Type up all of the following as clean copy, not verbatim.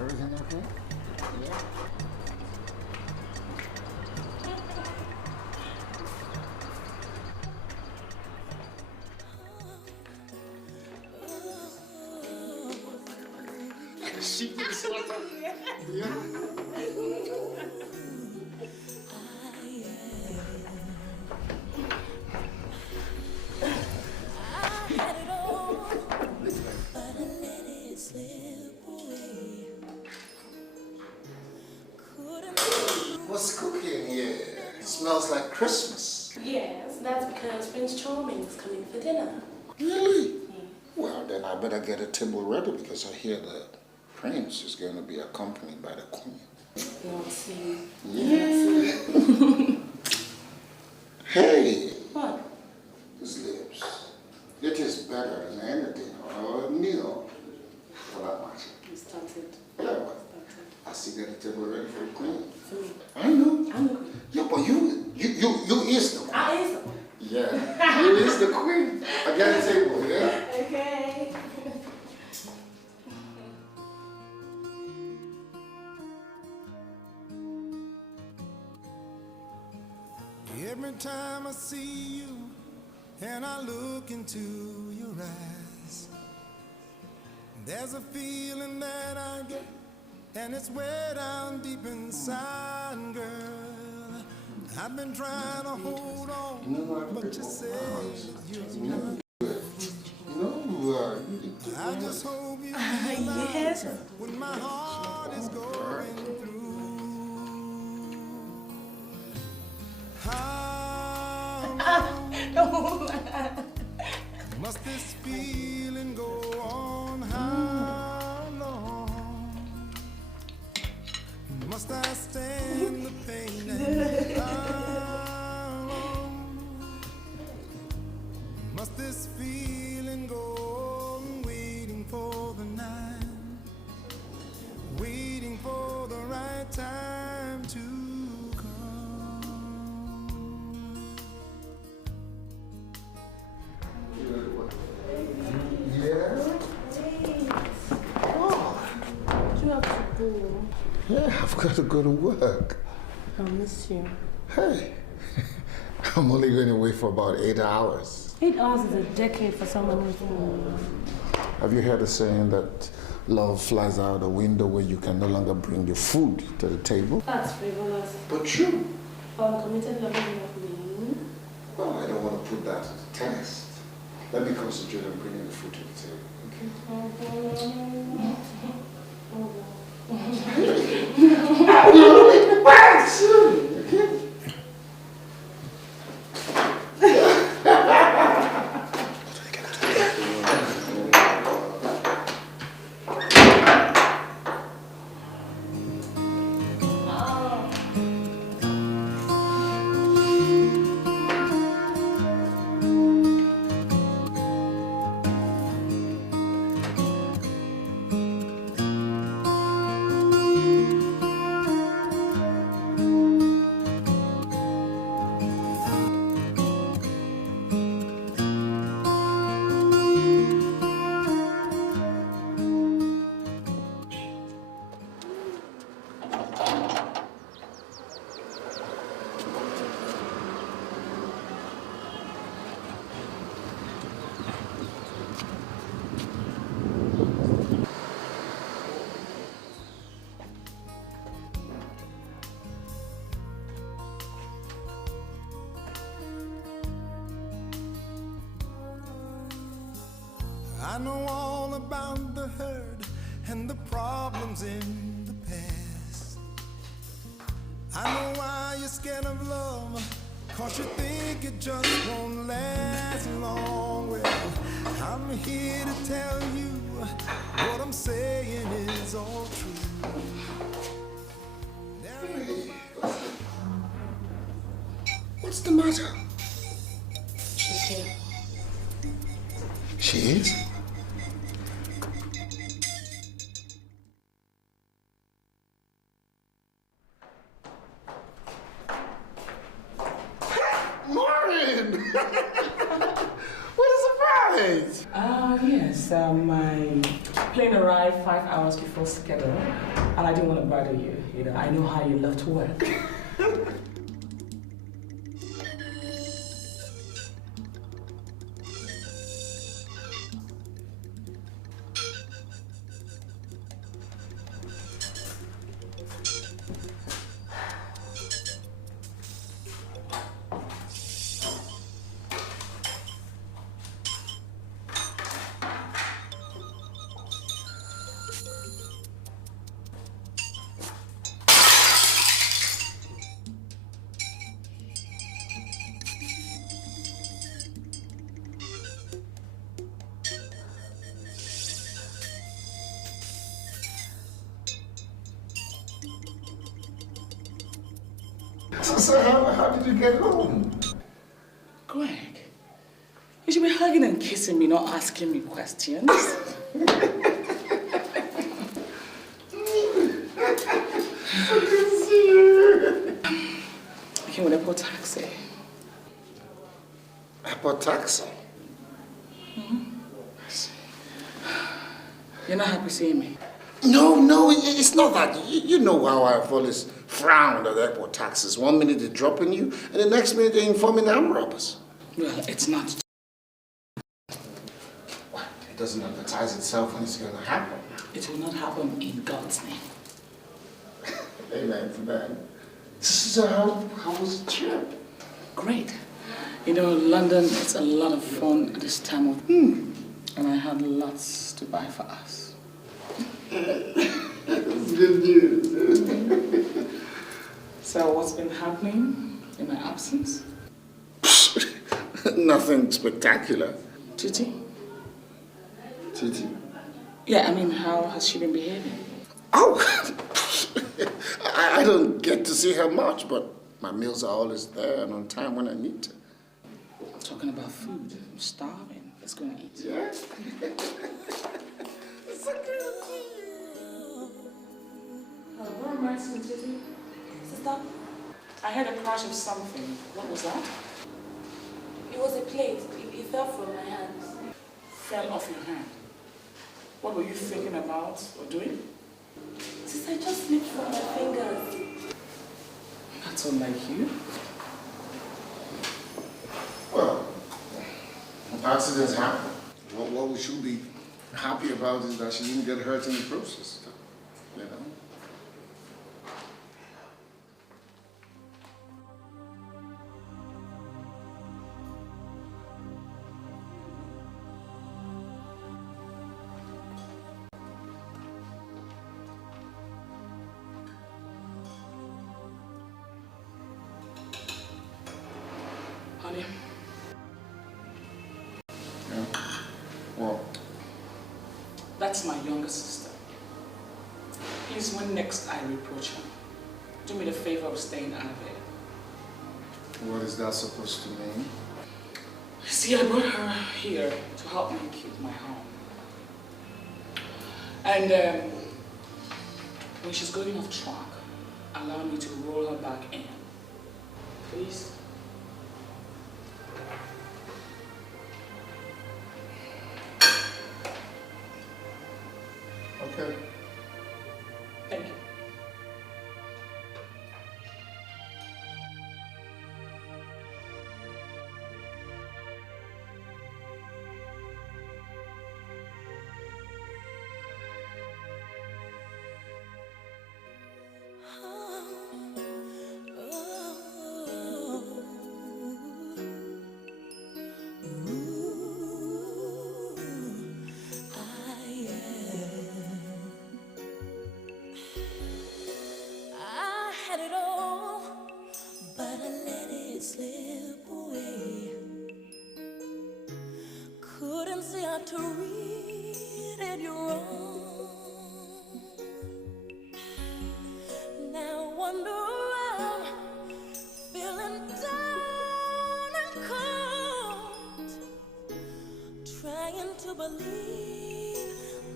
Everything okay? Yeah. She is like yeah. What's cooking here? It smells like Christmas. Yes, that's because Prince Charming is coming for dinner. Really? Yeah. Well, then I better get a table ready because I hear the prince is going to be accompanied by the queen. Naughty. Yeah. Hey. What? His lips. It is better than anything or a meal for that matter. You started. Yeah, well, I see get a table ready for the queen. For me. I know. I'm the queen. Yeah, but you is the queen. I is the queen. Yeah, you is the queen. I got a table, yeah? Okay. Every time I see you and I look into your eyes, there's a feeling that I get, and it's way down deep inside, girl. I've been trying to hold on, but you say you're not. No, I just hope you realize Yes. when my heart is going through. How long must this feeling go on? How long must I stand the pain? And how long must this feeling go on? Waiting for the night, waiting for the right time to yeah, I've got to go to work. I miss you. Hey, I'm only going to wait for about 8 hours. 8 hours is a decade for someone who's Have you heard the saying that love flies out the window where you can no longer bring your food to the table? That's frivolous. But true. Committed loving of me. Well, I don't want to put that to the test. Let me concentrate on bringing the food to the table, okay? I know all about the hurt and the problems in the past. I know why you're scared of love, 'cause you think it just won't last long. Well, I'm here to tell you what I'm saying is all true. What's the matter? She's here. She is? Maureen! What a surprise! right. Yes, my plane arrived 5 hours before schedule, and I didn't want to bother you. You know, I know how you love to work. So how did you get home? Greg, you should be hugging and kissing me, not asking me questions. I came with a poor taxi. Airport taxi? You're not happy seeing me? No, it's not that. You know how I've always frowned at airport taxis. 1 minute they're dropping you, and the next minute they're informing armed robbers. Well, it's not. What? It doesn't advertise itself when it's going to happen. It will not happen in God's name. Amen for that. So how was the trip? Great. You know, London is a lot of fun at this time of and I had lots to buy for us. That's good news. So what's been happening in my absence? Nothing spectacular. Titi? Titi? Yeah, I mean, how has she been behaving? Oh, I don't get to see her much, but my meals are always there and on time when I need to. Talking about food, I'm starving. Let's go and eat. Yeah? What reminds me, Titi? Sister? I heard a crash of something. What was that? It was a plate. It fell from my hands. Fell off your hand. What were you thinking about or doing? Since I just slipped from my fingers. That's unlike you. Well, accidents happen. What we should be happy about is that she didn't get hurt in the process. You know? Honey, Yeah. Well, that's my younger sister. Please, when next I reproach her, do me the favor of staying out of it. what is that supposed to mean? See, I brought her here to help me keep my home. And when she's going off track, allow me to roll her back in. Please? Okay. Thank you. To read it, you're wrong. Now wander around, feeling down and cold, trying to believe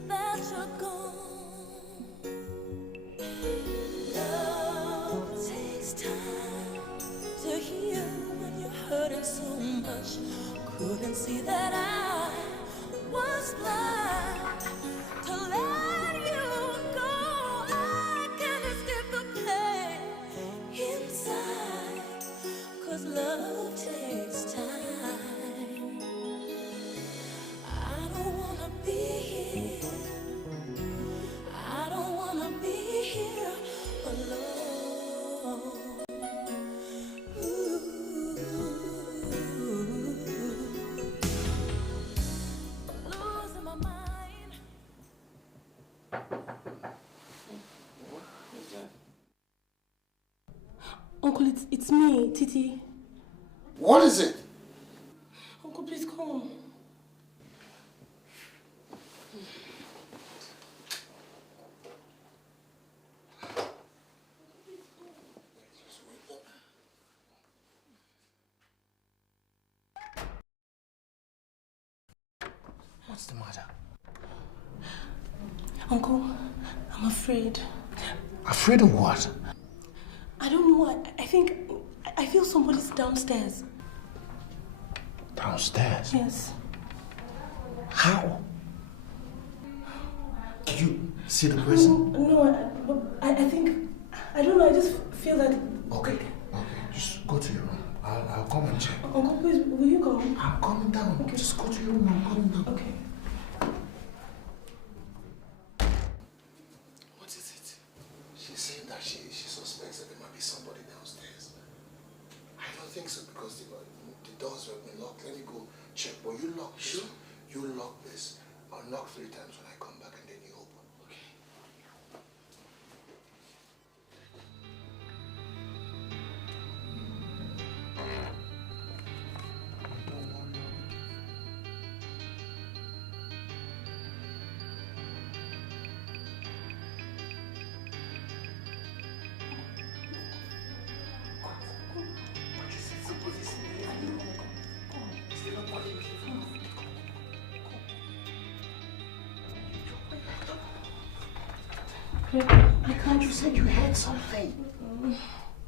that you're gone. Love takes time to heal when you're hurting so much. Couldn't see that I Uncle, it's me, Titi. What is it? Uncle, please come. What's the matter? Uncle, I'm afraid. Afraid of what? I don't know. I feel somebody's downstairs. Downstairs? Yes. How? Did you see the person? No, I think, I don't know, I just feel that... Okay. Just go to your room. I'll come and check. Uncle, please, will you come? I'm coming down. Okay. Just go to your room. I'm coming down. Okay. What is it? She's saying that she suspects that there might be somebody downstairs. I don't think so because the doors have been locked. Let me go check. But you lock this. You lock this. I'll knock 3 times when I come back and then you open. Okay. I can't. You said you heard something.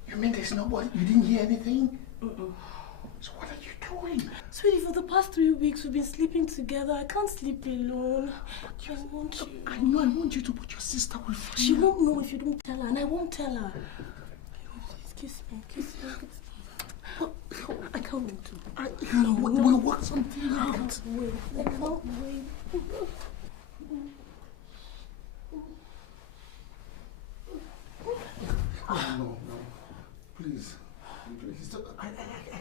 You mean there's nobody? You didn't hear anything? So what are you doing? Sweetie, for the past 3 weeks, we've been sleeping together. I can't sleep alone. I want you. I know I want you to, but your sister will find She out. won't know if you don't tell her, and I won't tell her. Please kiss me, kiss me. I can't wait to. No, We'll work something I out. can't wait. I can't wait. No. Please. I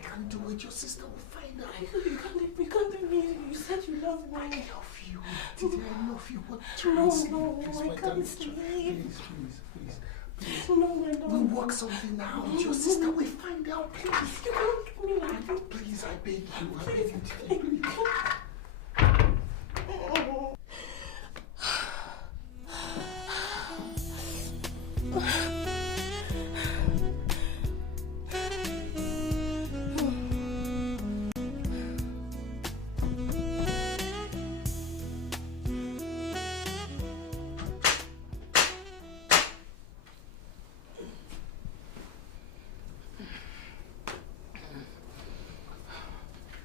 can't do it. Your sister will find out. You can't be me. You said you love me. I love you. Did I love you? What? No, Please, I my can't darling, sleep. Please. No, I don't. We'll work something out. Your sister will find out. Please. You can't do me. Please, I beg you. I beg you. Please.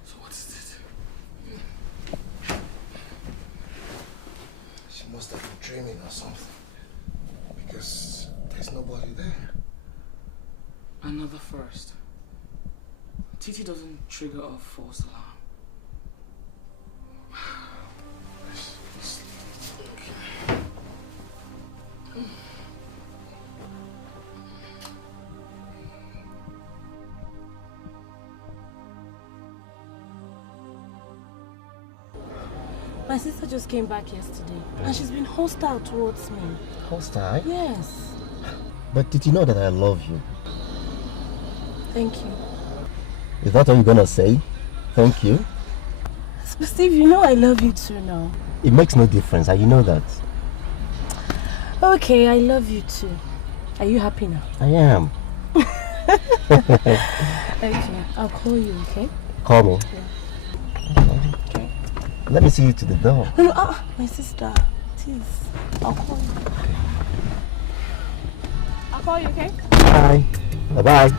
So what is it? She must have been dreaming or something. Because there's nobody there. Another first. Titi doesn't trigger a false alarm. My sister just came back yesterday, and she's been hostile towards me. Hostile? Yes. But did you know that I love you? Thank you. Is that all you're gonna say? Thank you? But Steve, you know I love you too now. It makes no difference, and you know that. Okay, I love you too. Are you happy now? I am. Okay, I'll call you, okay? Call me. Okay. Let me see you to the door. No, my sister. Please. I'll call you. I'll call you, okay? Bye. Bye-bye.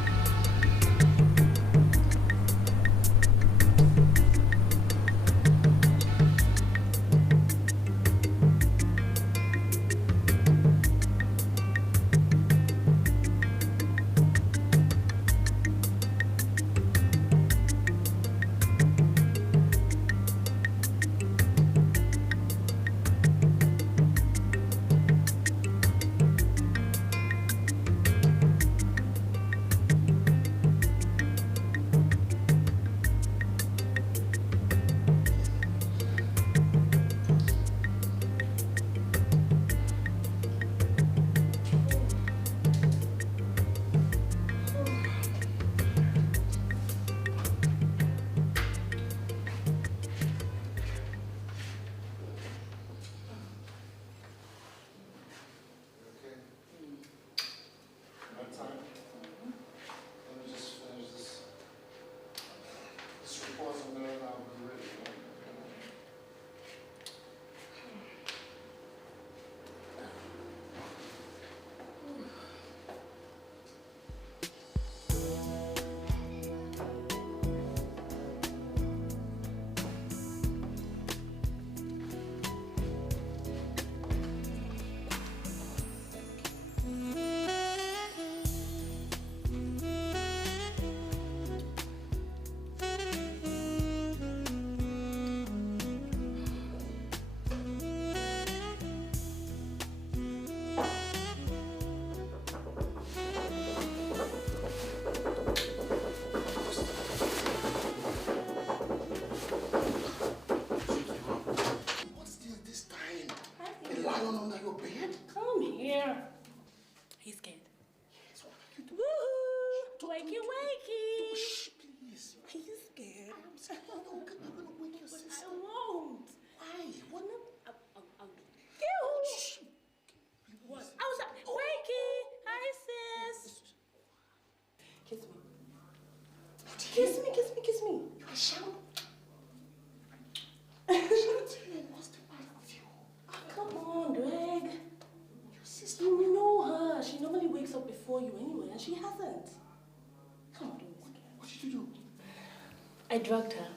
I drugged her.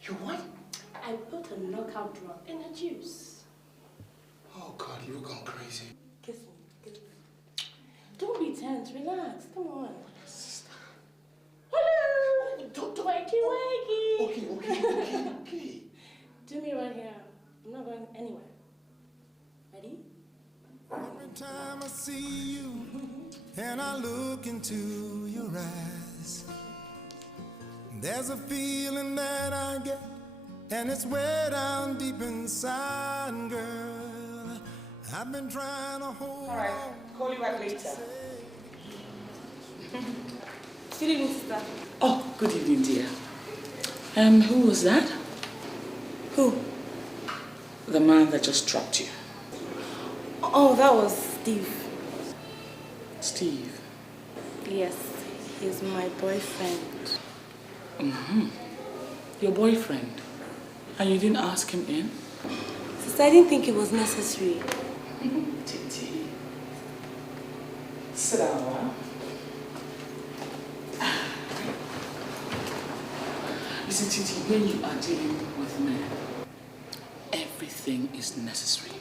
You what? I put a knockout drug in her juice. Oh God, you've gone crazy. Kiss me, kiss me. Don't be tense, relax, come on. Sister. Wakey, wakey. Okay. Do me right here. I'm not going anywhere. Ready? Every time I see you and I look into your eyes, there's a feeling that I get, and it's way down deep inside, girl. I've been trying to hold Alright, on. call you back later. Good evening, sister. Oh, good evening, dear. Who was that? Who? The man that just trapped you. Oh, that was Steve. Steve. Yes, he's my boyfriend. Your boyfriend. And you didn't ask him in? Sister, I didn't think it was necessary. Titi. Sit down, huh? You see, Titi, when you are dealing with men, everything is necessary.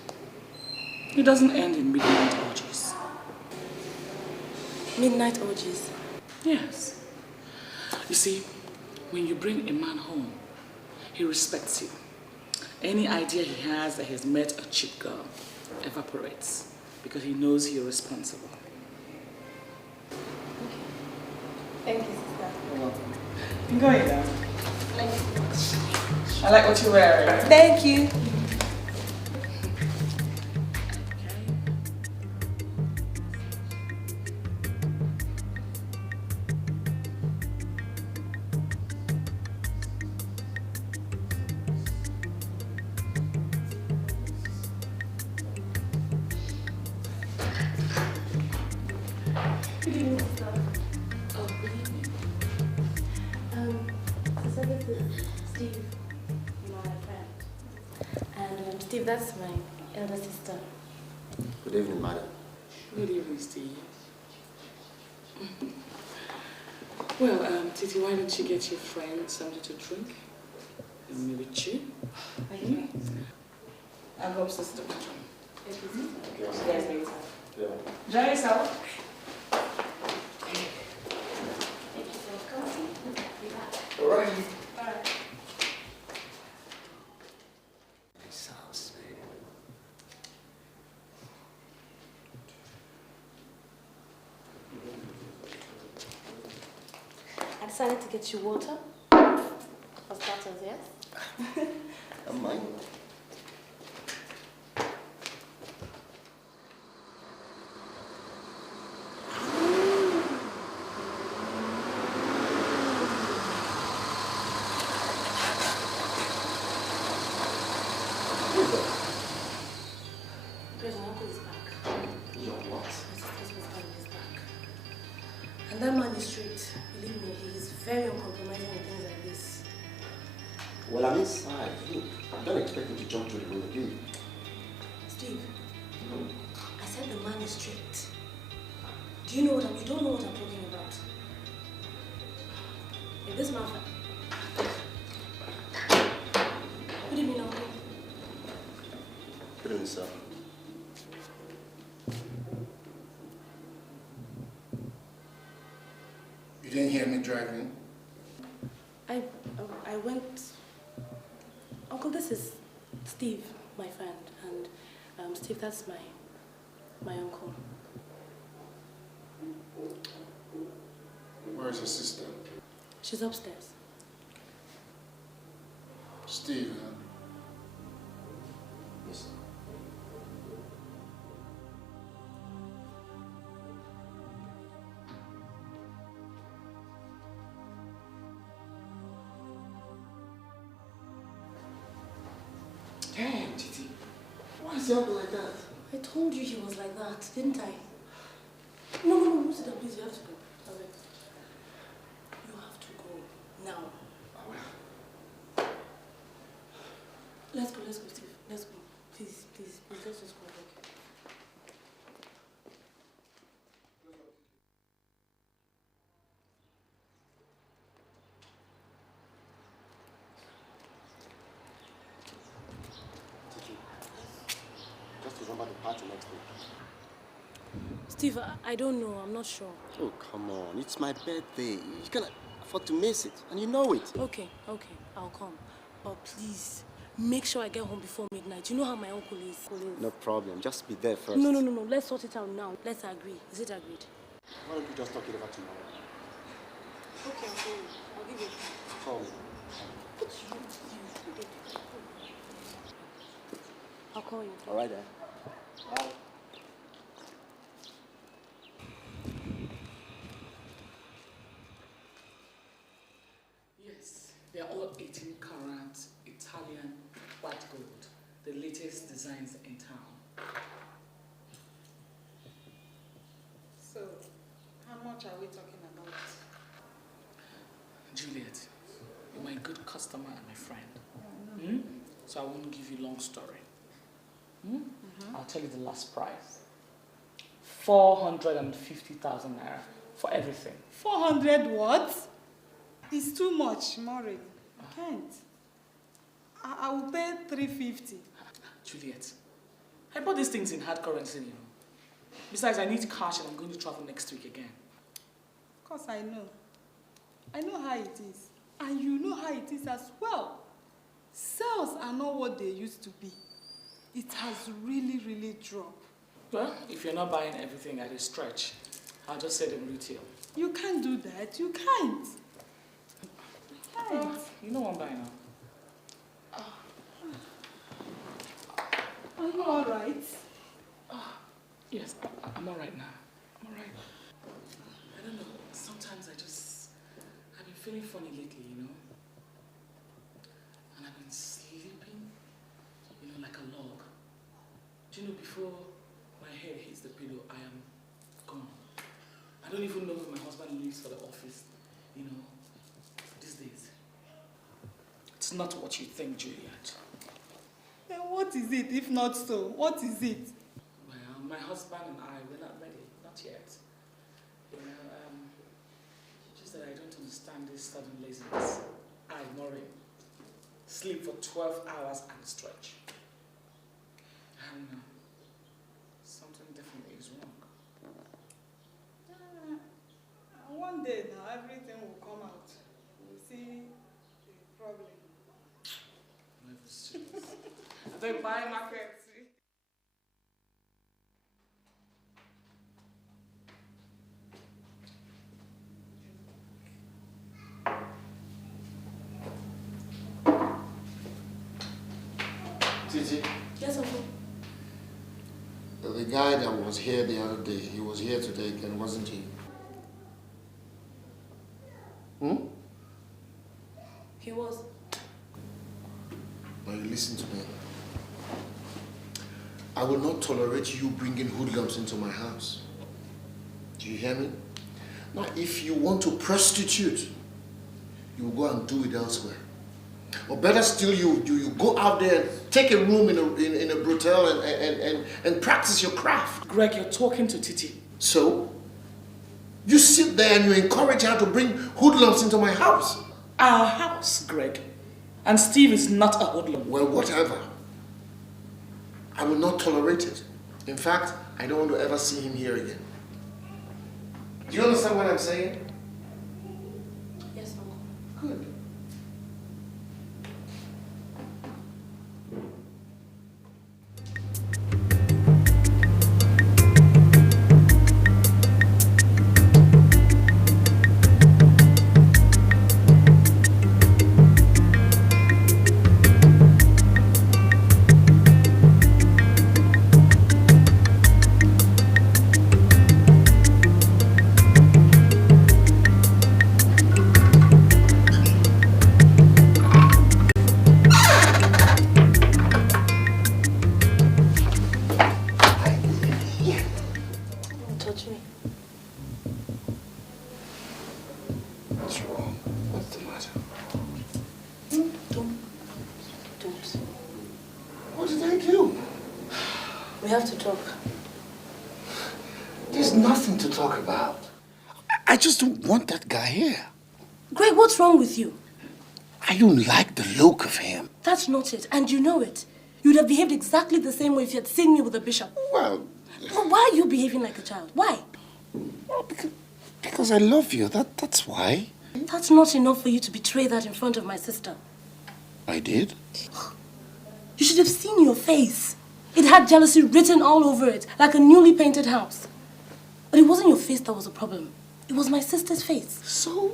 It doesn't end in midnight orgies. Midnight orgies. Yes. You see, when you bring a man home, he respects you. Any idea he has that he's met a cheap girl evaporates because he knows you're responsible. Thank you, sister. You're welcome. You go now. I like what you're wearing. Thank you. Good evening, sister. Oh, good evening. So this is Steve, my friend. And Steve, that's my elder sister. Good evening, madam. Good evening, Steve. Well, Titi, why don't you get your friend something to drink? And maybe chew? I'll go upstairs to the bathroom. Thank you, sister. See you guys later. Enjoy yourself. Thank you for coming. Be back. All right. All right. I decided to get you water. For starters, yes? Don't mind. Because my uncle is back. Your what? My sister's husband is back. And that man is straight. Believe me, he is very uncompromising in things like this. Well, I'm inside. Look, I don't expect you to jump through the window, do you? Steve, I said the man is straight. Do you know what you don't know what I'm talking about? If this man... Good evening, uncle. Good evening, sir. You didn't hear me driving? I went... Uncle, this is Steve, my friend. And Steve, that's my uncle. Where's your sister? She's upstairs. Steve, huh? Yes. Damn, Titi. Why is he up like that? I told you he was like that, didn't I? No, sit down, please. You have to go. All right. You have to go now. Oh, well. Let's go, Steve. Let's go. Please, let's just go. Okay. about the party next week? Steve, I don't know. I'm not sure. Oh, come on. It's my birthday. You cannot afford to miss it, and you know it. Okay. I'll come. But please, make sure I get home before midnight. You know how my uncle is. No problem. Just be there first. No. Let's sort it out now. Let's agree. Is it agreed? Why don't you just talk it over tomorrow? Okay, I'll call you. I'll give you a call. Call me. I'll call you. All right, then. Bye. Yes, they are all 18 karat Italian white gold, the latest designs in town. So, how much are we talking about? Juliet, you're my good customer and my friend. So I won't give you long story. I'll tell you the last price. 450,000 naira for everything. 400 what? It's too much, Maureen. I can't. I will pay 350. Juliet, I bought these things in hard currency, you know. Besides, I need cash and I'm going to travel next week again. Of course, I know. I know how it is. And you know how it is as well. Sales are not what they used to be. It has really, really dropped. Well, if you're not buying everything at a stretch, I'll just sell them retail. You can't do that. You can't. You can't. You know what I'm buying now. Are you all right? Yes, I'm all right now. I'm all right. I don't know. Sometimes I've been feeling funny lately, you know. And I've been sleeping, you know, like a log. Do you know, before my head hits the pillow, I am gone. I don't even know if my husband leaves for the office, you know, these days. It's not what you think, Juliet. Then what is it, if not so? What is it? Well, my husband and I, we're not ready. Not yet. You know, just that I don't understand this sudden laziness. I, Maureen, sleep for 12 hours and stretch. I don't know. Something definitely is wrong. One day now, everything will come out. We'll see the problem. They buy market. Titi, Yes, uncle. the guy that was here the other day, he was here today again, wasn't he? He was. Now you listen to me. I will not tolerate you bringing hoodlums into my house. Do you hear me? Now, if you want to prostitute, you will go and do it elsewhere. Or better still, you go out there and take a room in a brothel and practice your craft. Greg, you're talking to Titi. So, you sit there and you encourage her to bring hoodlums into my house. Our house, Greg. And Steve is not a hoodlum. Well, whatever. I will not tolerate it. In fact, I don't want to ever see him here again. Do you understand what I'm saying? Yes, uncle. Good. Touch me. What's wrong? What's the matter? Don't. What did I do? We have to talk. There's nothing to talk about. I just don't want that guy here. Greg, what's wrong with you? I don't like the look of him. That's not it, and you know it. You'd have behaved exactly the same way if you had seen me with the bishop. Well, But why are you behaving like a child? Why? because I love you. That's why. That's not enough for you to betray that in front of my sister. I did? You should have seen your face. It had jealousy written all over it, like a newly painted house. But it wasn't your face that was a problem. It was my sister's face. So?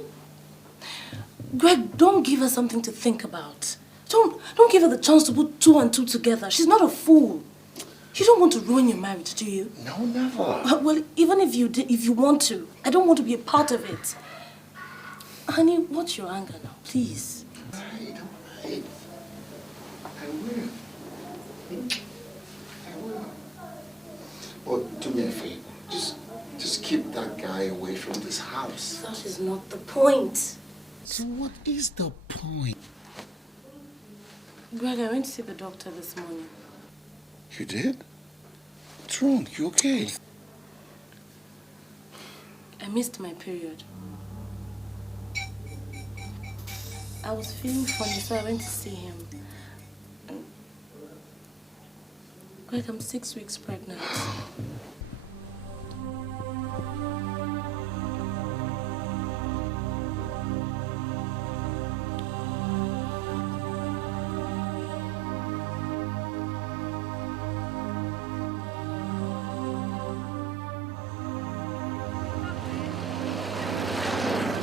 Greg, don't give her something to think about. Don't give her the chance to put 2 and 2 together. She's not a fool. You don't want to ruin your marriage, do you? No, never. Well, even if you want to, I don't want to be a part of it. Honey, what's your anger now, please? Right. I will. I will. But do me a favor. Just keep that guy away from this house. That is not the point. So what is the point? Greg, I went to see the doctor this morning. You did? What's wrong? You okay? I missed my period. I was feeling funny, so I went to see him. Greg, I'm 6 weeks pregnant.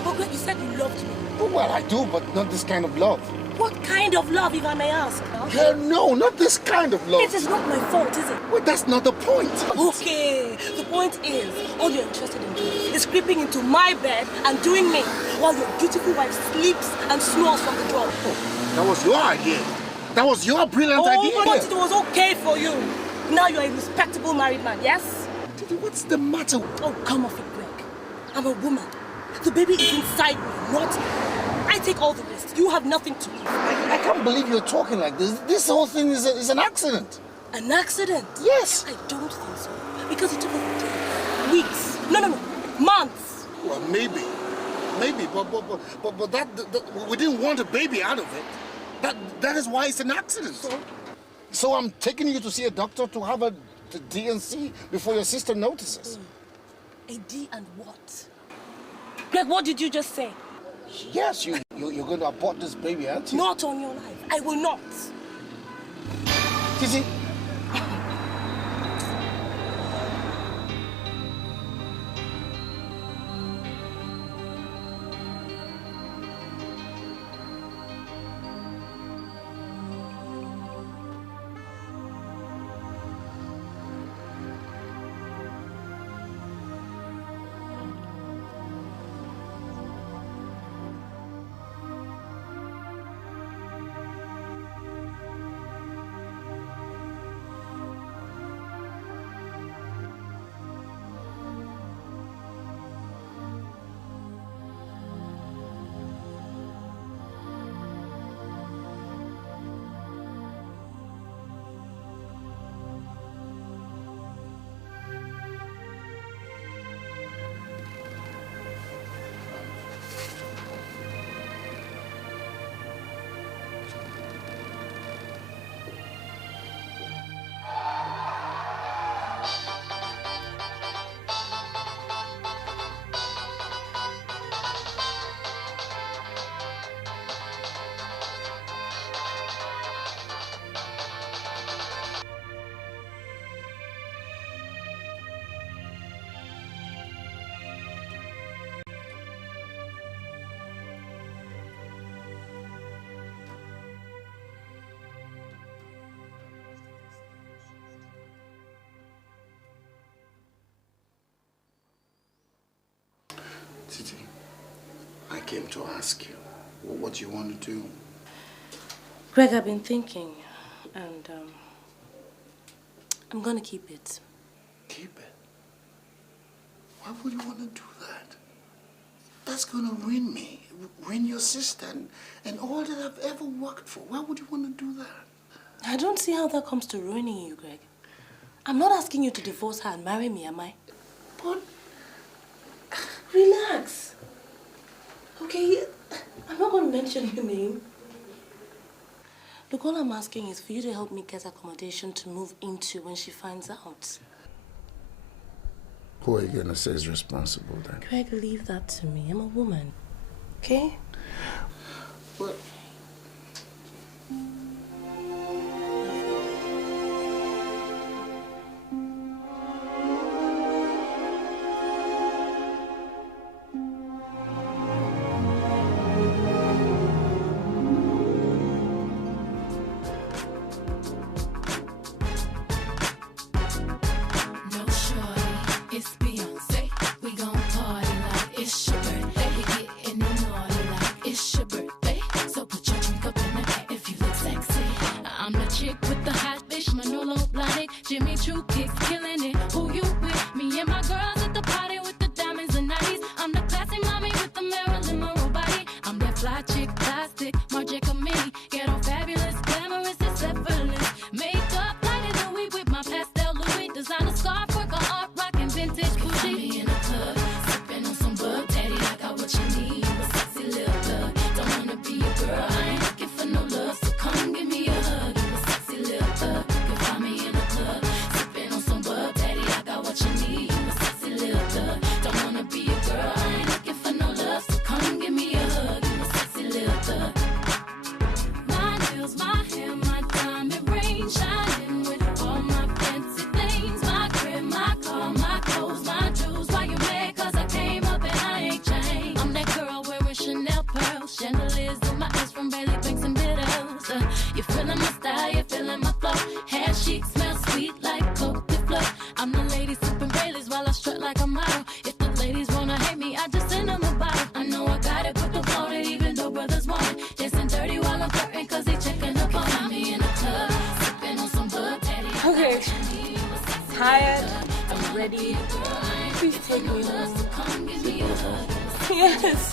Oh, Greg, you said you loved me. Oh, well, I do, but not this kind of love. What kind of love, if I may ask? Hell no, not this kind of love. It is not my fault, is it? Well, that's not the point. Okay, the point is, all you're interested in doing is creeping into my bed and doing me, while your beautiful wife sleeps and snores from the door. Oh, that was your idea. That was your brilliant idea. Oh, but it was okay for you. Now you're a respectable married man, yes? Didi, what's the matter? Oh, come off it, Greg. I'm a woman. The baby is inside me, not me. I take all the risks. You have nothing to lose. I can't believe you're talking like this. This whole thing is an accident. An accident? Yes. I don't think so. Because it took us days, weeks, no, months. Well, maybe, but that we didn't want a baby out of it. That is why it's an accident. So I'm taking you to see a doctor to have a D&C before your sister notices. A D and what? Greg, what did you just say? Yes, you're going to abort this baby, aren't you? Not on your life. I will not. Titi. Titi, I came to ask you, what do you want to do? Greg, I've been thinking, and I'm gonna keep it. Keep it? Why would you want to do that? That's gonna ruin me, ruin your sister, and all that I've ever worked for. Why would you want to do that? I don't see how that comes to ruining you, Greg. I'm not asking you to divorce her and marry me, am I? But relax. Okay, I'm not going to mention your name. Look, all I'm asking is for you to help me get accommodation to move into when she finds out. Who are you gonna say is responsible then? Greg, leave that to me. I'm a woman. Okay? What?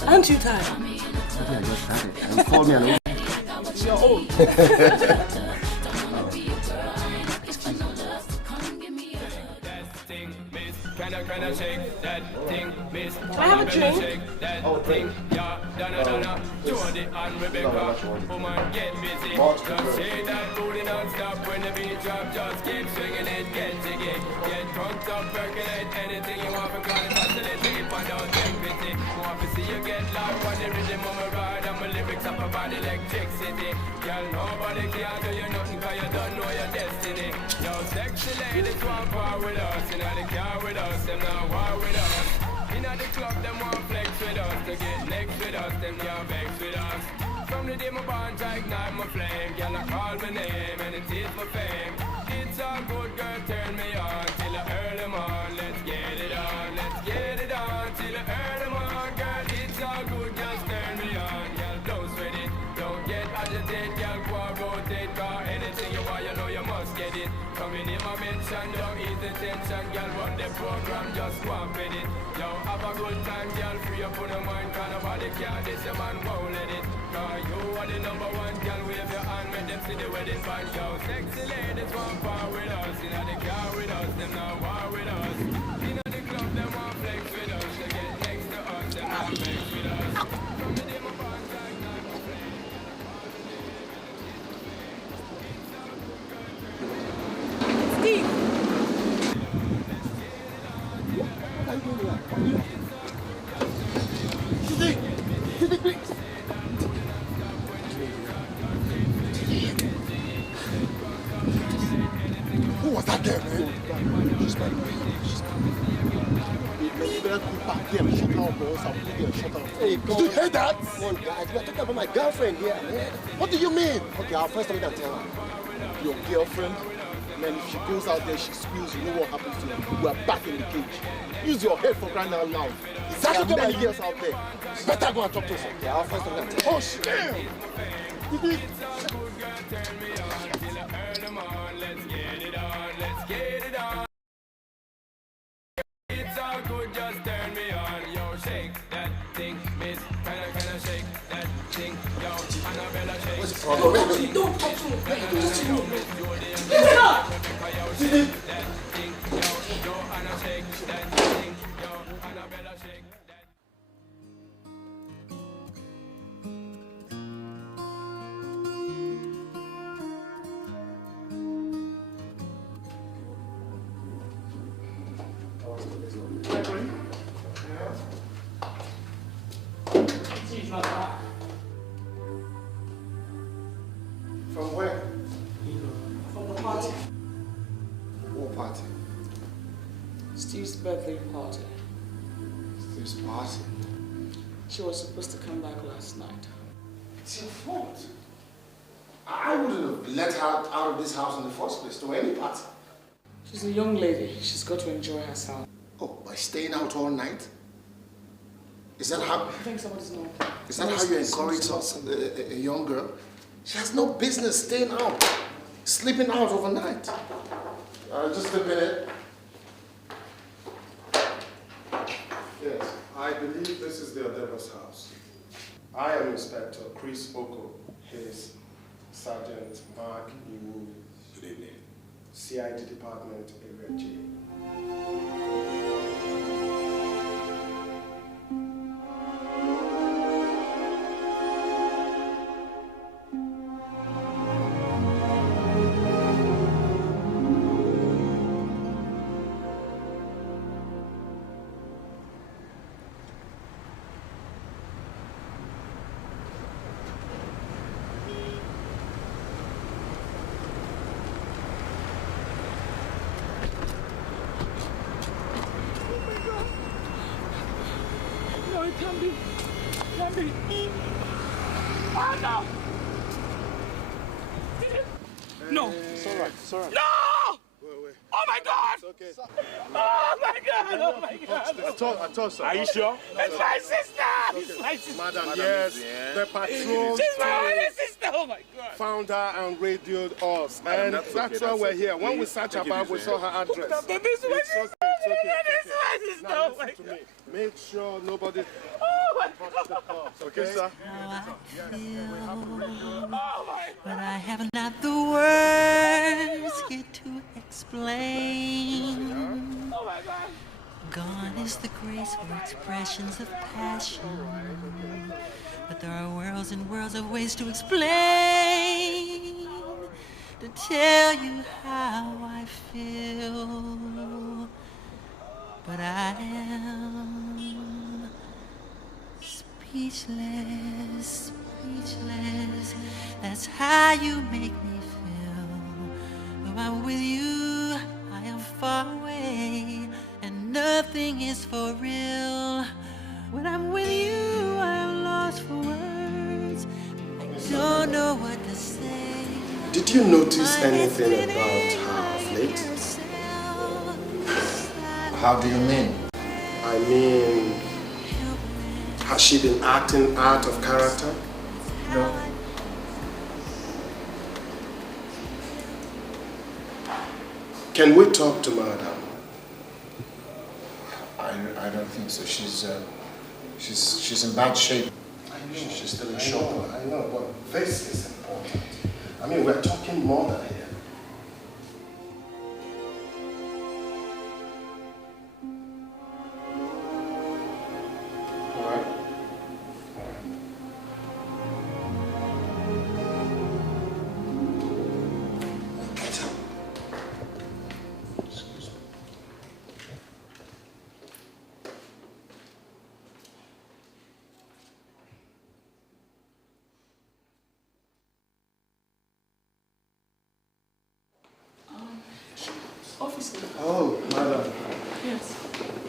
Aren't you tired? Yeah, I just had it. You called me an old. You're old. Can I shake that thing, miss? Can I have a drink? Oh, drink. Yeah, Donna. Jody and Rebecca. Woman, get busy. Just say that booty non-stop when the beat drop. Just keep swinging it, get jiggy. Get drunk up, percolate anything you want. Because it's facility, but don't take pity. Want to see you get loud on the rhythm of my ride. And my lyrics up about electricity. Girl, nobody can do you nothing because you don't know your destiny. Yo, sexy ladies want power with us. You know they car with us, them not war with us. In the club, them want flex with us. To get next with us, them can't vex with us. From the day my bond, I ignite my flame. Girl, I call my name and it is my fame. It's all good, girl, turn me on till I earn them on. Let's get it on, let's get it on till I earn them on. Girl, it's all good, just turn me on. Girl, don't sweat it, don't get agitated. Girl, go and rotate, cause anything you want, you know you must get it. Coming in my mention, don't ease the tension. Girl, run the program, just go and fit it. Yo, have a good time, girl, free up on your mind. Cause nobody can, this your man won't let it. Cause you are the number one, girl, wave your hand, make them see the wedding band. Yo, sexy ladies want power with us. You know the car with us, them not war with us. You know the club, them want flex with us. They get next to us, them not vex with us. From the day my bond, I ignite my flame. Steve! What are you doing here? Who was that girl, man? She's my You better put back there and shut up, boss. I'll put there and shut up. Hey, Did you hear that? Come on, guys. We're talking about my girlfriend here, man. What do you mean? Okay, I'll first tell her. Your girlfriend? Man, if she goes out there, she squeals, you know what happens to her. You are back in the cage. Use your head for crying out loud. There are many girls out there. Better go and talk to her. Yeah, I'll first tell her. Oh, shit! It's all good, just turn me on. Yo, shake that thing, miss. Can I shake that thing? Yo, Annabella, shake. What's the problem? Don't talk to me. Give it up! Yo, shake that thing. Yo, Anna, shake that thing. Yo, Annabella, shake that. birthday party. This party? She was supposed to come back last night. It's your fault. I wouldn't have let her out of this house in the first place to any party. She's a young lady. She's got to enjoy herself. Oh, by staying out all night? Is that how? I think somebody's not. Is that how you encourage a young girl? She has no business staying out, sleeping out overnight. Just a minute. Yes, I believe this is the Adeba's house. I am Inspector Chris Oko, his Sergeant Mark Iwu. Good evening. CID Department, Area J. No, it can't be. It can't be. Oh, no! No! It's all right, it's all right. No! Wait. Oh, my God! It's okay. Oh, my God! Oh, my God! I told so. Are you sure? It's my sister! It's my sister! Madam, yes, the patrol She's my only sister! Oh, my God! found her and radioed us. And that's that's okay, why that's we're okay. here. When we Please, searched take it about, we easy. saw her address. This is my It's okay, sister! it's This is my okay. sister! Now Oh, my listen to God! me. Make sure nobody Oh, my touches God! the cops, Okay, okay? sir. Oh, my But I have not the words yet to explain. Oh, my God! Gone is the graceful expressions of passion. But there are worlds and worlds of ways to explain, to tell you how I feel. But I am speechless, speechless. That's how you make me feel. When I'm with you, I am far away, and nothing is for real. When I'm with you, I am lost for words. I don't know what to say. Did you notice anything about her of late? How do you mean? I mean, has she been acting out of character? No. Can we talk to Madam? I don't think so. She's in bad shape. I know. She's still in shock. I know, but this is important. I mean, we're talking more than here. All right? Get up. Officer. Oh, Madam, Yes.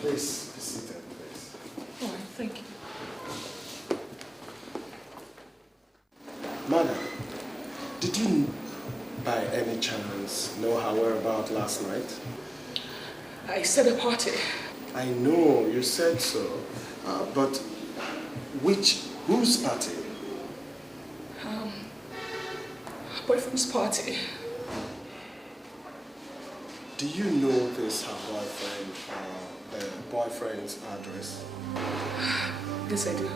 please be seated, please. All right, thank you. Madam, did you by any chance know her whereabouts last night? I said a party. I know, you said so. But whose party? Boyfriend's party. Do you know this her boyfriend, the boyfriend's address? Yes, I do.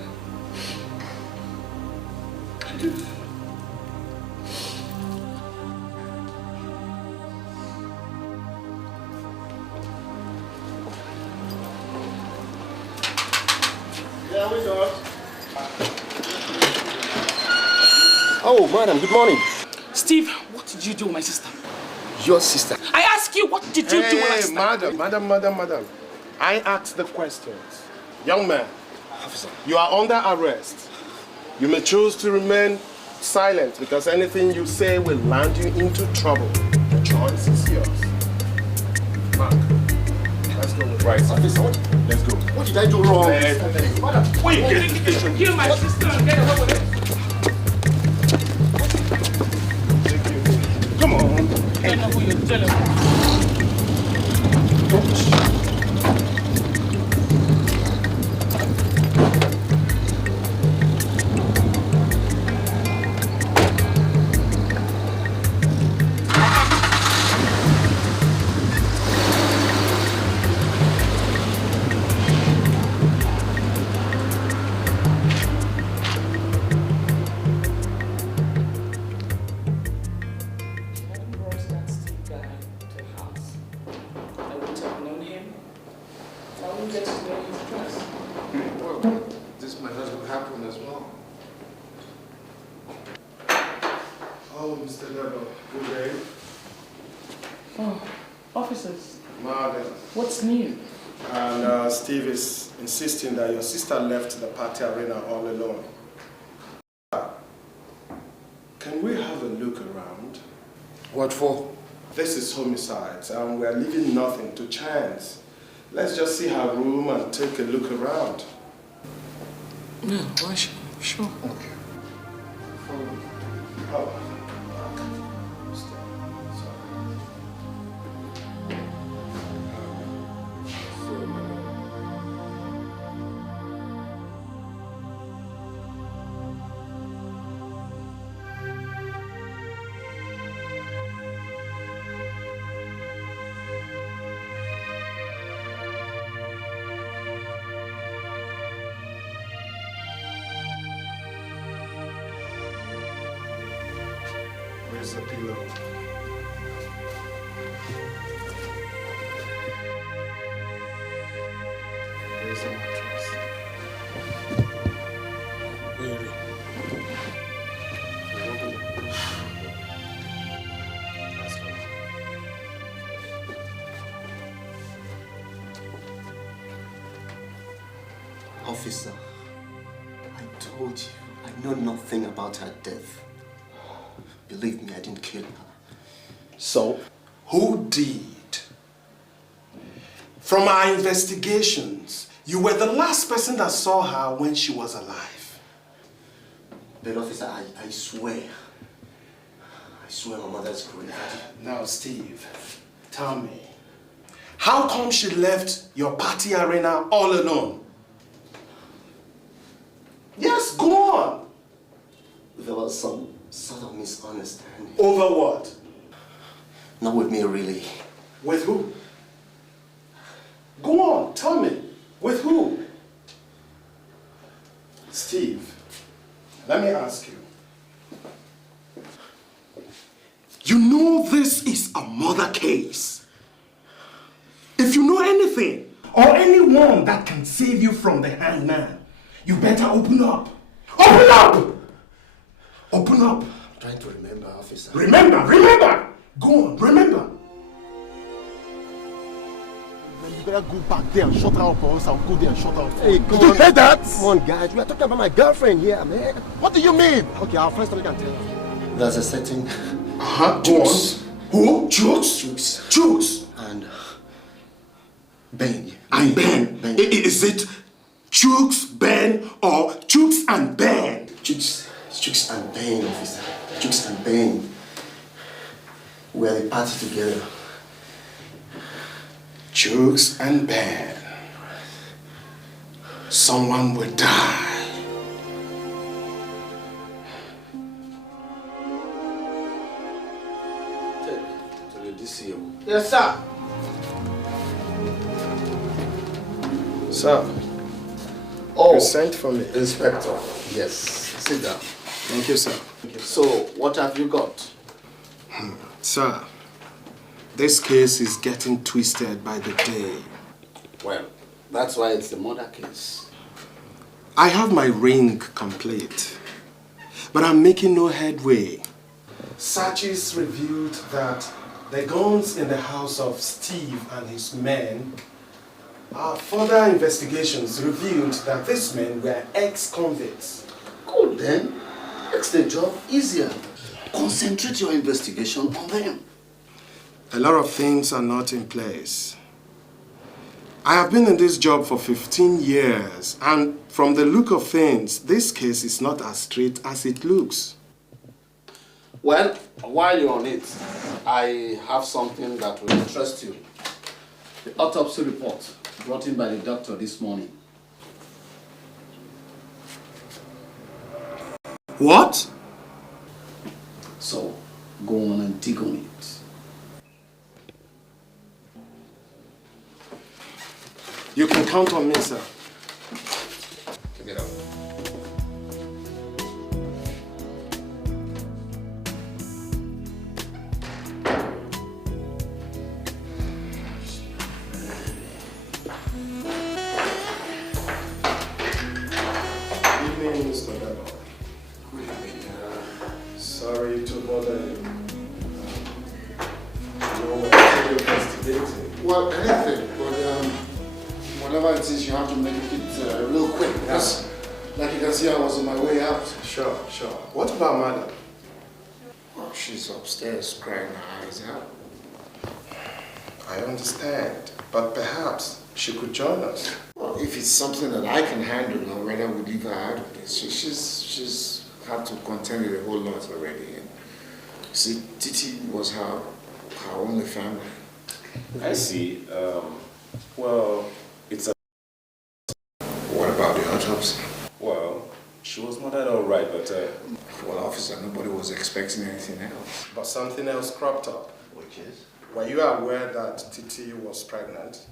I do. Yeah, we got. Oh, madam, good morning. Steve, what did you do with my sister? Your sister. I ask you, what did you do with my sister? Madam. I asked the questions. Young man, you are under arrest. You may choose to remain silent because anything you say will land you into trouble. The choice is yours. Mark, let's go. Right. Officer, let's go. What did I do wrong? Wait, get in the station. Kill my sister and get away with it. Come on. I know who you're telling. This might as well happen as well. Oh, Mr. Lebo, good day. Oh, officers, Madam. what's new? And Steve is insisting that your sister left the party arena all alone. Can we have a look around? What for? This is homicide, and we're leaving nothing to chance. Let's just see her room and take a look around. Yeah, why sure. Okay. Oh. Where's the pillow? Where's the mattress? Mary. Officer, I told you, I know nothing about her death. Believe me, I didn't kill her. So, who did? From our investigations, you were the last person that saw her when she was alive. But officer, I swear my mother's grave. Now, Steve, tell me, how come she left your party arena all alone? Yes, go on. There was some sort of misunderstanding. Over what? Not with me, really. With who? Go on, tell me. With who? Steve, let me ask you. You know this is a murder case. If you know anything, or anyone that can save you from the hangman, you better open up. Open up! Open up. I'm trying to remember, officer. Remember! Go on, remember. You better go back there and shut her up, or else I'll go there and shut her up. Hey, come on. You heard that? Come on, guys. We are talking about my girlfriend here, man. What do you mean? Okay, our friends can tell. There's a certain... Go on. Who? Jukes? Jukes. And... Ben. And Ben. Is it Jukes, Ben, or Jukes and Ben? Jukes and Ben, officer. Jukes and Ben. We are the party together. Jukes and Ben. Someone will die. To the DCO. Yes, sir. Sir, Oh, you sent for me. Inspector. Yes. Sit down. Thank you, sir. So, what have you got? Sir, this case is getting twisted by the day. Well, that's why it's a murder case. I have my ring complete, but I'm making no headway. Searches revealed that the guns in the house of Steve and his men, further investigations revealed that these men were ex-convicts. Good then. Makes the job easier. Concentrate your investigation on them. A lot of things are not in place. I have been in this job for 15 years, and from the look of things, this case is not as straight as it looks. Well, while you're on it, I have something that will interest you. The autopsy report brought in by the doctor this morning. What? So, go on and dig on it. You can count on me, sir. Take it out. Good evening, Mr. Debo. Sorry to bother you. We're investigating. Well, anything, but whatever it is, you have to make it real quick. Because, like you can see, I was on my way out. Sure. What about madam? Well, she's upstairs crying her eyes out. I understand, but perhaps she could join us. Well, if it's something that I can handle, I'd rather we leave her out of this. She's had to contend with a whole lot already. And see, Titi was her only family. I see. Well, it's a... What about the autopsy? Well, she was murdered all right, but... Well, officer, nobody was expecting anything else. But something else cropped up. Which is? Were you aware that Titi was pregnant?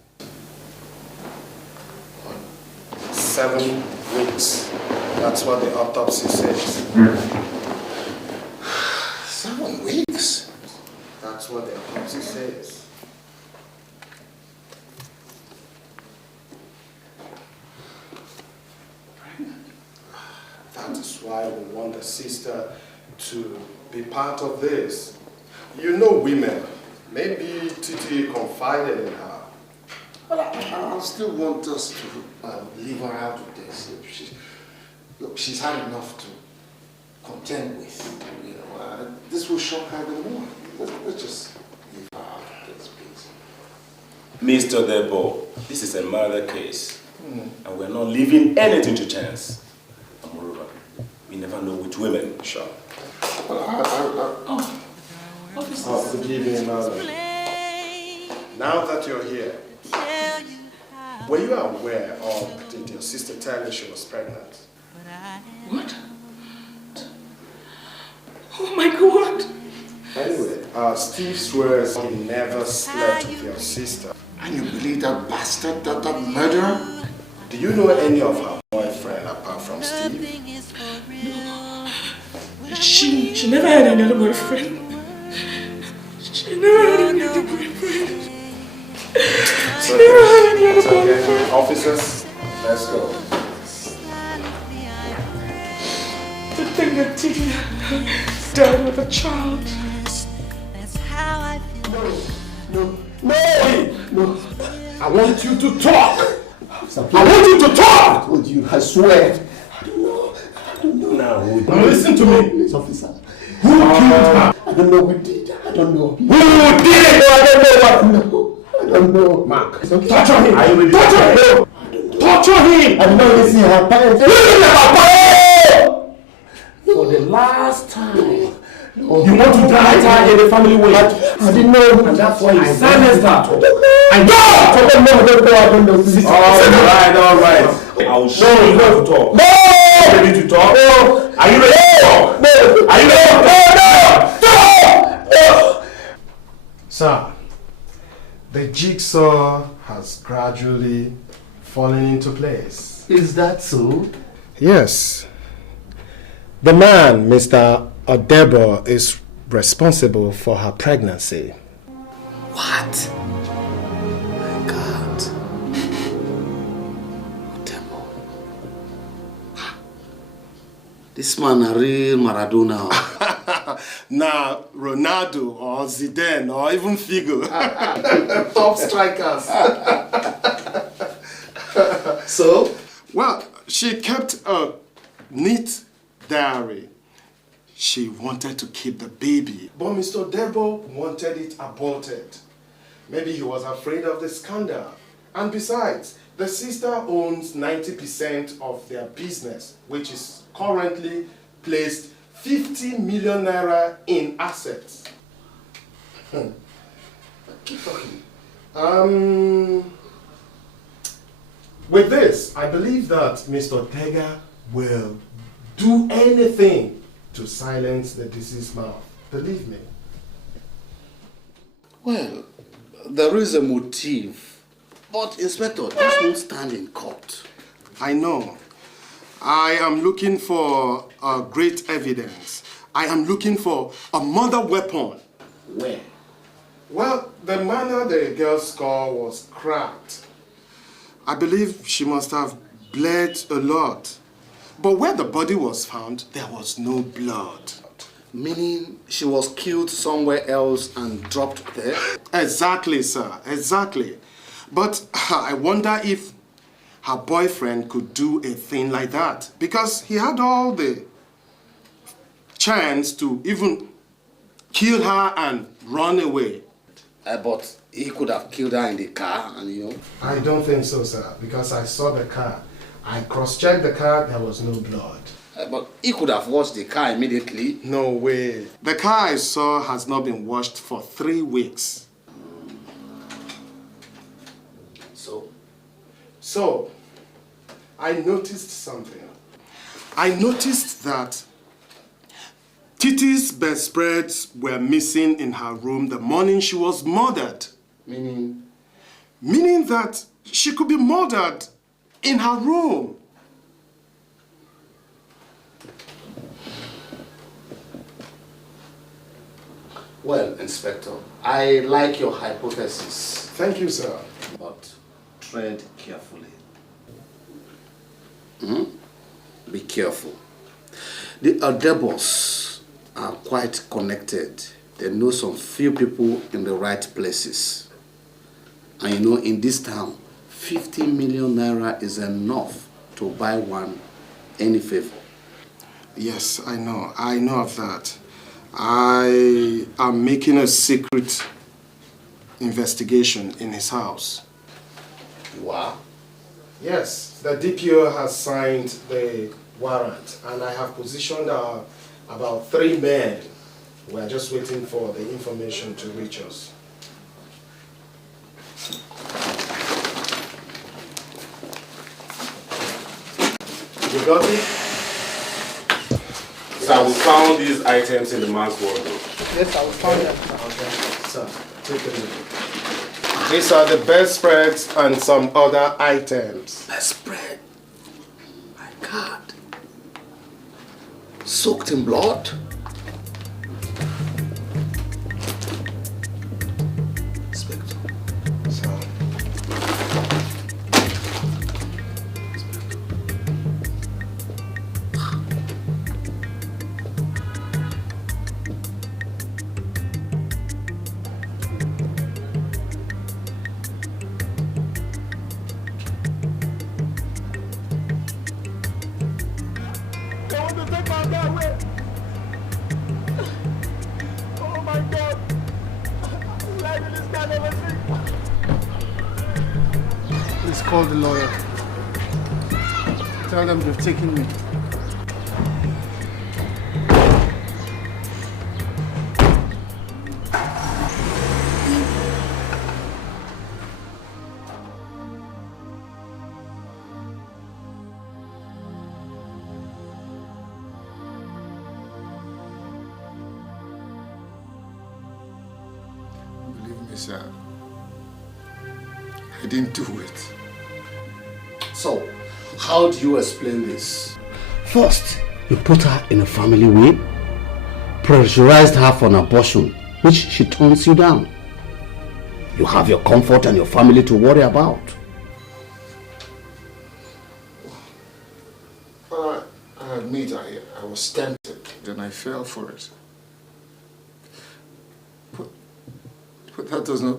7 weeks. That's what the autopsy says. 7 weeks? That's what the autopsy says. That is why we want the sister to be part of this. You know women. Maybe Titi confided in her. Well, I still want us to leave her out of this. Look, she's had enough to contend with. You know, this will shock her the more. Let's just leave her out of this, please. Mr. Debo, this is a murder case, and we're not leaving anything to chance. And moreover, we never know which women. Sure. Well, Good evening, madam. Now that you're here, were you aware or did your sister tell you she was pregnant? What? Oh my God! Anyway, Steve swears he never slept with your sister. And you believe that bastard, that murderer? Do you know any of her boyfriend apart from Steve? She never had any other boyfriend. She never had any other boyfriend. She never had any other boyfriend. Officers, let's go. To think that Titi died with a child. No! I want you to talk! I want you to talk! I told you, I swear. I don't know. Now listen to me. Please, officer. Who killed her? I don't know who did. I don't know. Who did it? I don't know. Mark, Torture him! are you ready? Torture him! Torture him! I don't even see her parents. For the last time. You want to drag her in the family way? I didn't know. And that's why you silenced her. I don't know. All right. I will show you how to talk. No! Are you ready to talk? No! Are you ready to talk? No! Are you ready to talk? No! Sir, the jigsaw has gradually fallen into place. Is that so? Yes. The man, Mr. Odebo, is responsible for her pregnancy. What? My God. Odebo. This man a real Maradona. Now, Ronaldo or Zidane or even Figo. Top strikers. So? Well, she kept a neat diary. She wanted to keep the baby, but Mr. Debo wanted it aborted. Maybe he was afraid of the scandal. And besides, the sister owns 90% of their business, which is currently placed 50 million naira in assets. Keep talking. With this, I believe that Mr. Tega will do anything to silence the deceased mouth. Believe me. Well, there is a motive, but Inspector, this won't stand in court. I know. I am looking for great evidence. I am looking for a murder weapon. Where? Well, the manner the girl's skull was cracked. I believe she must have bled a lot. But where the body was found, there was no blood. Meaning she was killed somewhere else and dropped there? Exactly, sir. Exactly. But I wonder if her boyfriend could do a thing like that. Because he had all the chance to even kill her and run away. But he could have killed her in the car and you know. I don't think so, sir. Because I saw the car. I cross-checked the car, there was no blood. But he could have washed the car immediately. No way. The car I saw has not been washed for 3 weeks. So, I noticed something. I noticed that Titi's bedspreads were missing in her room the morning she was murdered. Meaning? Meaning that she could be murdered in her room. Well, Inspector, I like your hypothesis. Thank you, sir. But tread carefully. Be careful. The Adebos are quite connected. They know some few people in the right places. And you know, in this town, 50 million naira is enough to buy one any favor. Yes, I know. I know of that. I am making a secret investigation in his house. Wow. Yes, the DPO has signed the warrant and I have positioned about 3 men. We are just waiting for the information to reach us. You got it? Sir, we found these items in the man's wardrobe. Yes, I will find them. Okay, sir, take a look. These are the bedspreads and some other items. Bedspread? My God. Soaked in blood? Inspector. Sir. Please call the lawyer. Tell them they've taken me. Believe me, sir. I didn't do it. So, how do you explain this? First, you put her in a family will, pressurized her for an abortion, which she turns you down. You have your comfort and your family to worry about. Well, I admit I was tempted, then I fell for it. But that does not...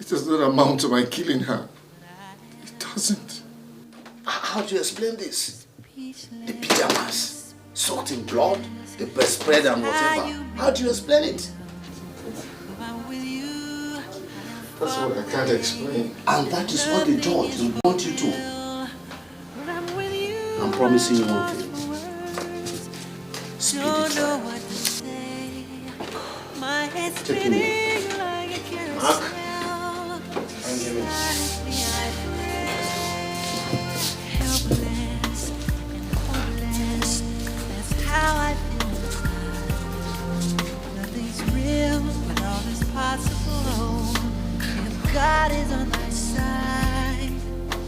It does not amount to my killing her. It doesn't. How do you explain this? The pajamas, soaked in blood, the bedspread and whatever. How do you explain it? That's what I can't explain. And that is what they don't. They want you to. I'm promising you one thing. Speed it. Take me. Mark, and give me. How I feel inside. Nothing's real, but all is possible. If God is on my side,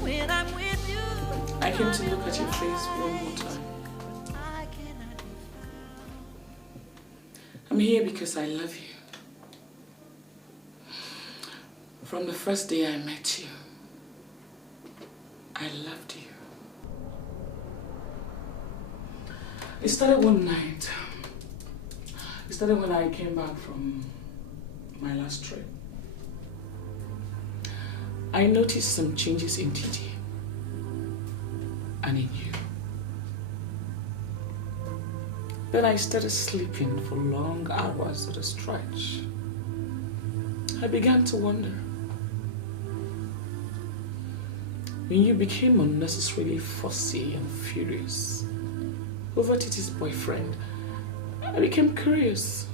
when I'm with you, I came to look at your face one more time. I'm here because I love you. From the first day I met you, I loved you. It started one night. It started when I came back from my last trip. I noticed some changes in Titi and in you. Then I started sleeping for long hours at a stretch. I began to wonder. When you became unnecessarily fussy and furious over Titi's boyfriend, I became curious.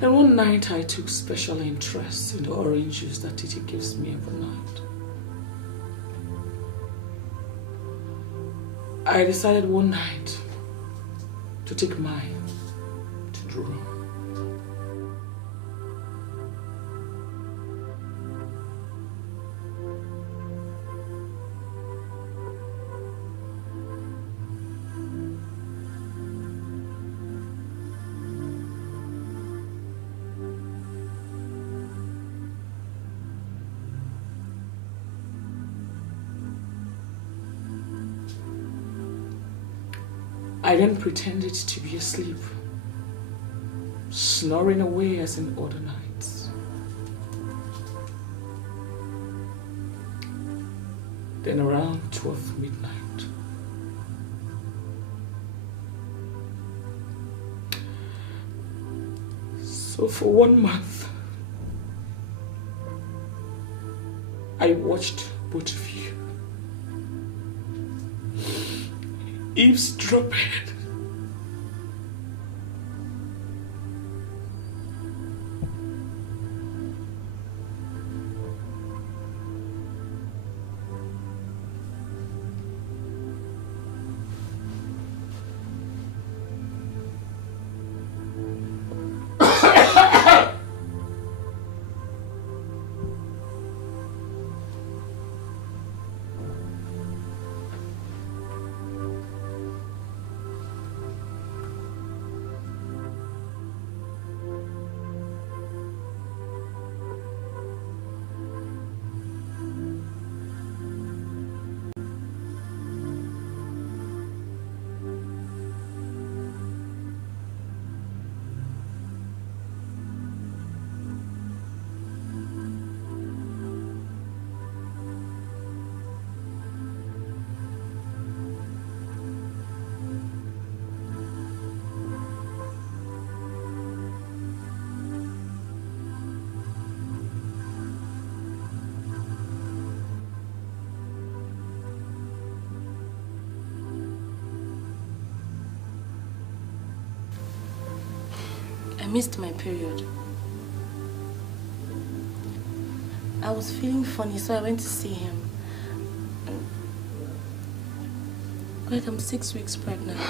Then one night I took special interest in the orange juice that Titi gives me every night. I decided one night to take mine to draw. I then pretended to be asleep, snoring away as in other nights. Then around 12 midnight, so for 1 month, I watched both of you eavesdropping. I missed my period. I was feeling funny, so I went to see him. Like, I'm 6 weeks pregnant.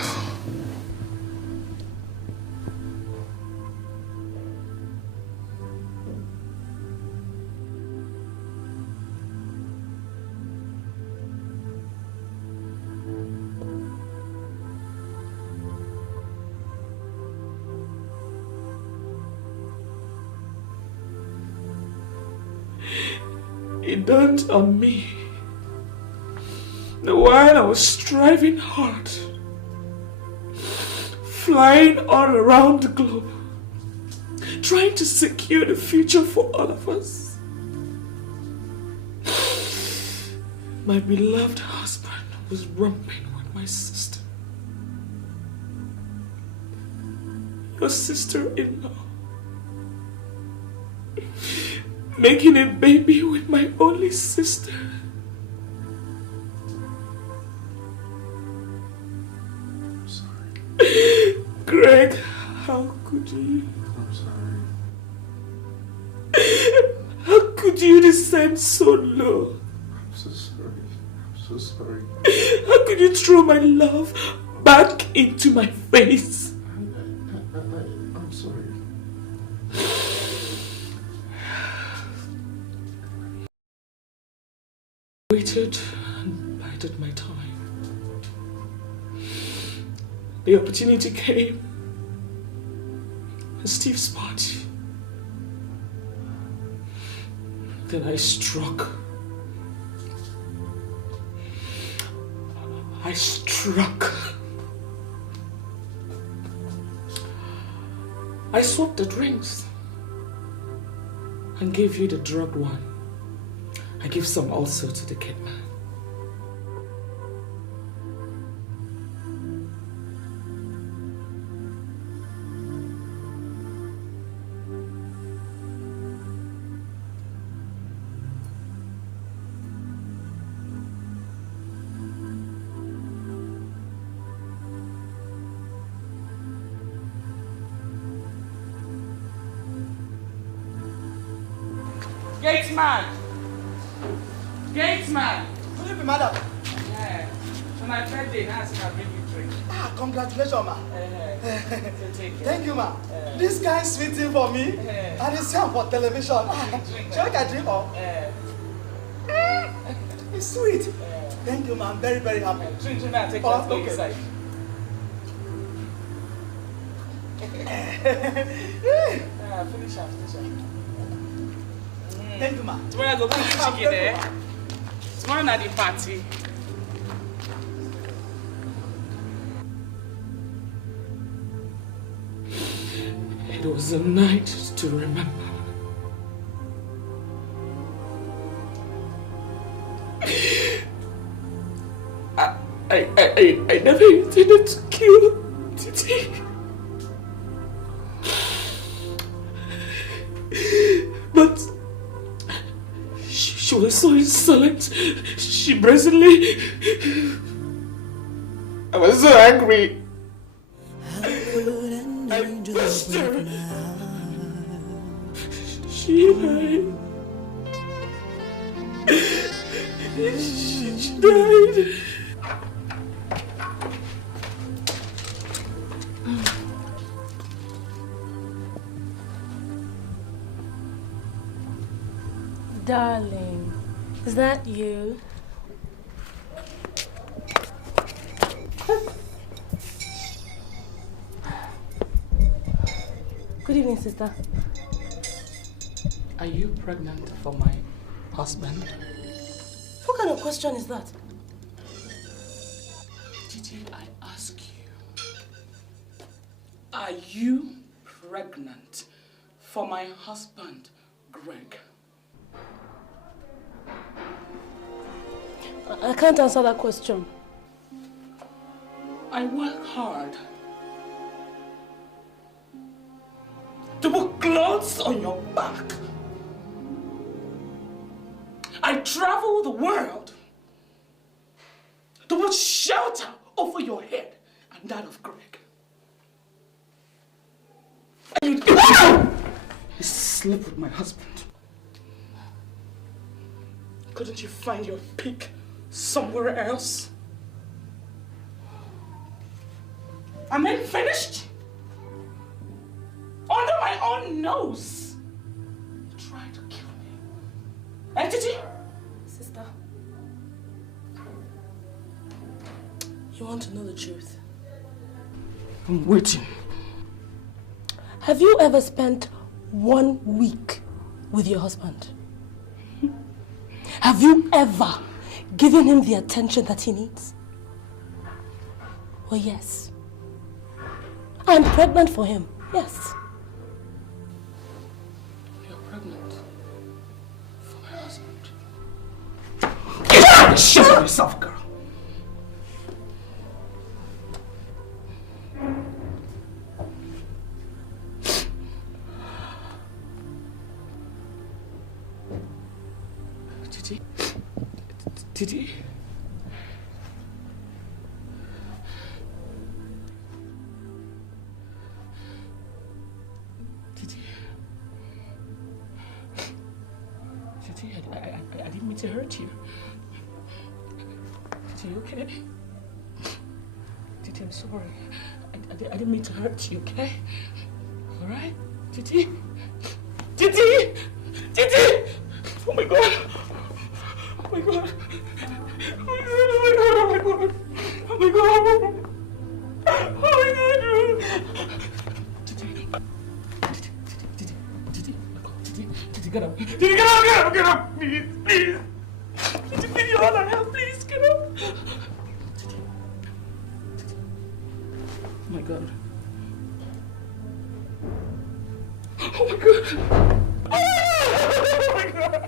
It dawned on me that while I was striving hard, flying all around the globe, trying to secure the future for all of us, my beloved husband was romping with my sister, your sister-in-law. making a baby with my only sister. I'm sorry. Greg, how could you? I'm sorry. How could you descend so low? I'm so sorry. I'm so sorry. How could you throw my love back into my face? I'm sorry. Waited and bided my time. The opportunity came at Steve's party. Then I struck. I struck. I swapped the drinks and gave you the drugged one. I give some also to the kid man. Gatesman! Gatesman! Good evening, madam. Yeah. For my birthday, now I bring you drink. Ah, congratulations, ma. So take it. Thank you, ma. This guy is sweeting for me, and he's here for television. Shall I drink all? It's sweet. Thank you, ma. I'm very, very happy. Drink, now take that go inside. Finish up. Thank you, ma. Tomorrow I go cook chicken there. Tomorrow na the party. It was a night to remember. I never intended to kill Titi. But she was so insolent. She brazenly... I was so angry. I pushed her. She died. She died. Darling, is that you? Good evening, sister. Are you pregnant for my husband? What kind of question is that? Titi, I ask you, are you pregnant for my husband, Greg? I can't answer that question. I work hard to put clothes on your back. I travel the world to put shelter over your head and that of Greg. And you sleep with my husband. Couldn't you find your peak somewhere else? And then finished under my own nose. You tried to kill me. Entity? Sister, you want to know the truth? I'm waiting. Have you ever spent 1 week with your husband? Have you ever given him the attention that he needs? Well, yes. I'm pregnant for him, yes. You're pregnant for my husband. Shut up yourself, girl. Titi? Titi, I didn't mean to hurt you. Titi, you okay? Titi, I'm sorry. I didn't mean to hurt you, okay? All right? Titi? Titi! Titi! Oh my God! Oh my God! Oh my God! Oh my God! Oh my God! Oh my God! Titi! Titi! Titi! Titi, get up! Titi, get up! Get up! Get up! Please! Please! Titi, please, you're all I have. Please, get up! Titi! Oh my God! Oh my God! Oh my God!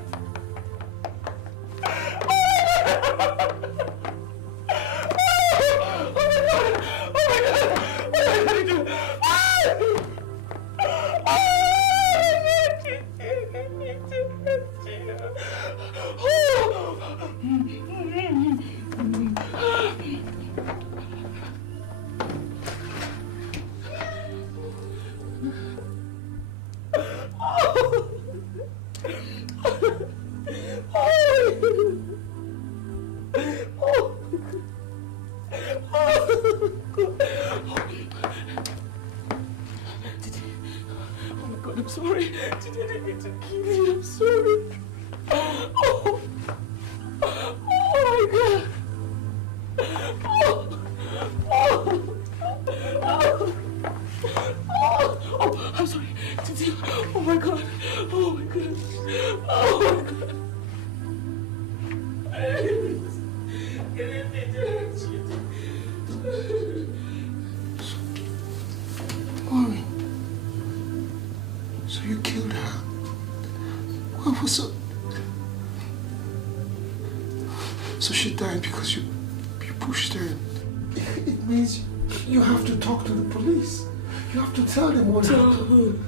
I'm sorry. I didn't mean to kill you. I'm sorry. Oh my God. Oh, I'm sorry. Titi. Oh my God. Oh my God. Oh my God. I didn't mean to hurt you. Maureen. So you killed her? What was it? So she died because you pushed her. It means you have to talk to the police. You have to tell them what happened.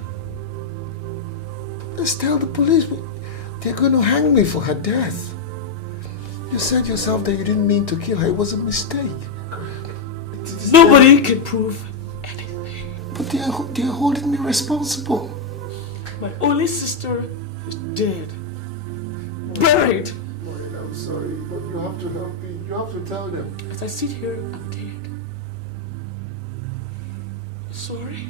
Let's tell the police. They're going to hang me for her death. You said yourself that you didn't mean to kill her. It was a mistake. Nobody can prove anything. But they're holding me responsible. My only sister is dead. Buried. Maureen, I'm sorry, but you have to help me. You have to tell them. As I sit here, I'm dead. Sorry.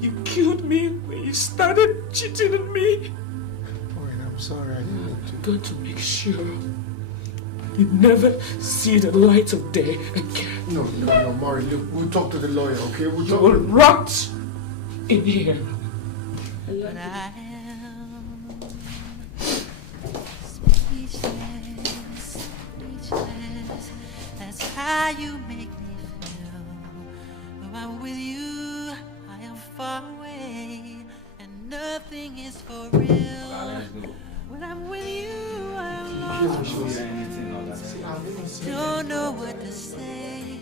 You killed me when you started cheating on me. Maureen, I'm sorry. I didn't mean to. I'm going to make sure you never see the light of day again. No, Maureen, look, we'll talk to the lawyer, okay? You will rot in here. But I am speechless, speechless. That's how you make me feel. When I'm with you, I am far away, and nothing is for real. When I'm with you, I'm lost. Don't know what to say.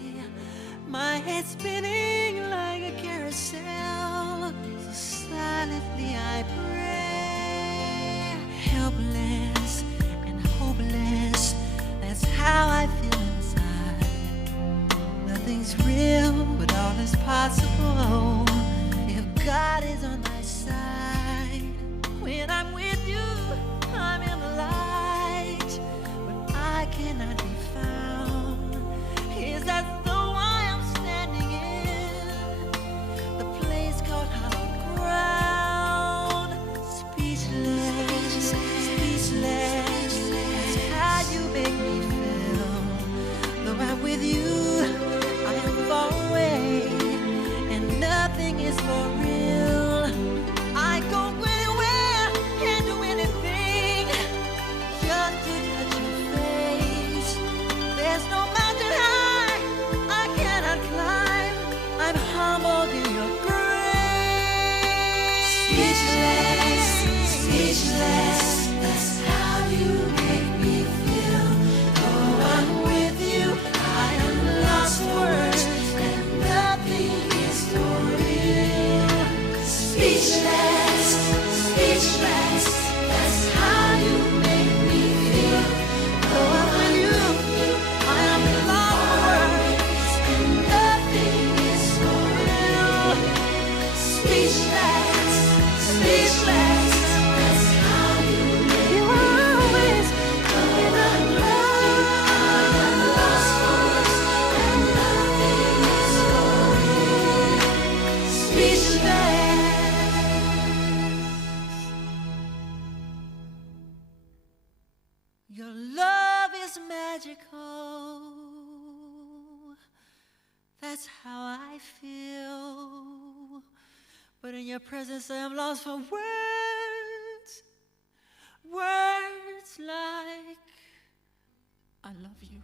My head's spinning like a carousel. So silently I pray. Helpless and hopeless. That's how I feel inside. Nothing's real, but all is possible if God is on my side. When I'm with you, I'm in the light, but I cannot be found. Is that the why I'm standing in the place called hallowed ground? Speechless, speechless. That's how you make me feel. Though I'm with you, I am far away, and that's how I feel. But in your presence I am lost for words. Words like I love you.